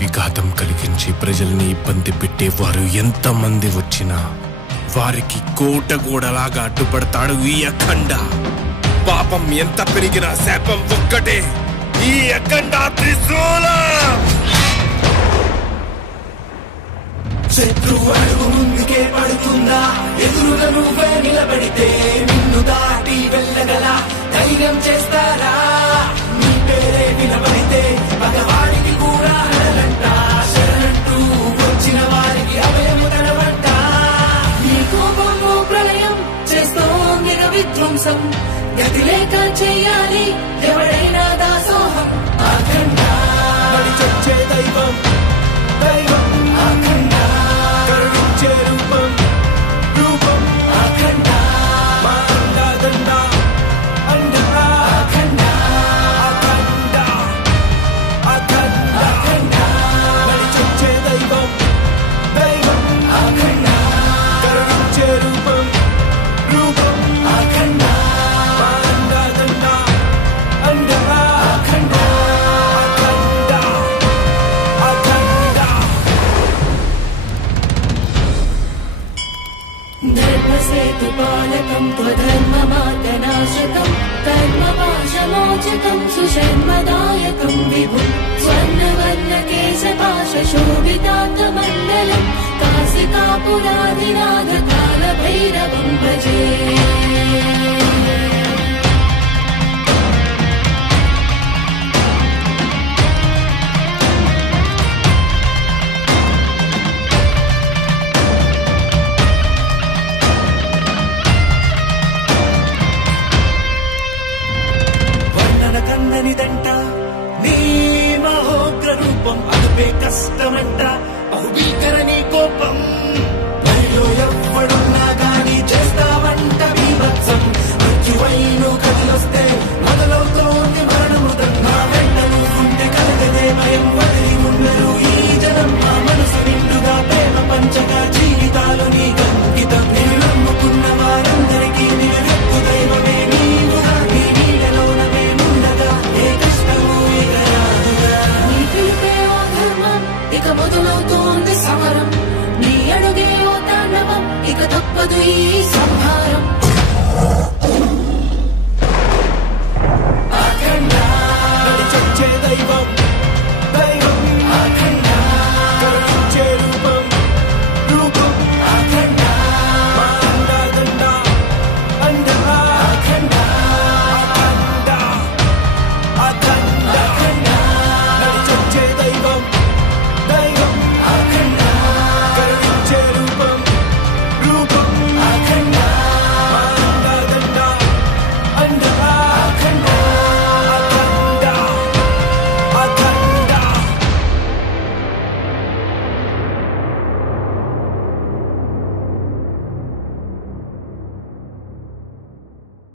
విఘాతం కలిగించి ప్రజల్ని ఇబ్బంది పెట్టేవారు ఎంతమంది వచ్చినా వారికి కోటగూడలాగా అడ్డుపడతాడు ఈ అఖండ. పాపం ఎంత పెరిగినా శాపం ఒక్కటే, ఈ అఖండ త్రిశూలం. శత్రువు అడుగు ముందుకే పడుతుందా, ఎదురుగా నువ్వే నిలబడితే నిన్ను దాటి వెళ్ళగల ధైర్యం చేస్తారా? నీ పేరే వినబడితే పగవాడికి కూడా అడలంట, శరణంటూ వచ్చిన వారికి అభయము తడవంట. నీ కోపము ప్రళయం చేస్తోంది విధ్వంసం, గతి లేక చెయ్యాలి ఎవడైనా దాసోహం. అఖండ బలి చచ్చే దైవం, దైవం అఖండ, కరుణించే రూపం, రూపం అఖండ, మా అండదండ, అండ అఖండ, అఖండ, అఖండ, అఖండ బలి చచ్చే దైవం, దైవం అఖండ, కరుణించే రూపం, రూపం అఖండ, మా అండదండ, అండ అఖండ, అఖండ, అఖండ. ధర్మసేతుపాలకం త్వధర్మమార్గనాశకం, కర్మపాశమోచకం సుషన్మదాయకం విభుం, స్వర్ణవర్ణకేశపాశోభితాంగమండలం, కాశికాపురాధినాథ కాలభైరవం భజే. వర్ణన కందనిదంట నీ మహోగ్ర రూపం, అదుపే కష్టమంట బహుభీకర నీ కోపం. బరిలో ఎవ్వడున్నా గానీ చేస్తావంట బీభత్సం, మృత్యువైను కదిలొస్తే మొదలవుతోంది మరణమృతం. మా వెంట నువ్వుంటే కలగదే భయం, వదిలి ఉండరు ఈ జనం. మా మనసు నిండుగా ప్రేమ పంచగా జీవితాలు నీ అంకితం. నేను నమ్ముకున్న వారందరికీ నిలవెత్తు దైవమే నీవుగా, నీ నీడలోన మేముండగా ఏ కష్టము ఇక రాదుగా. నీ పిలుపే ఓ ధర్మం, ఇక మొదలవుతోంది సమరం. నీ అడుగే ఓ తాండవం, ఇక తప్పదు ఈ సంహారం. అఖండ బలి చచ్చే దైవం, దైవం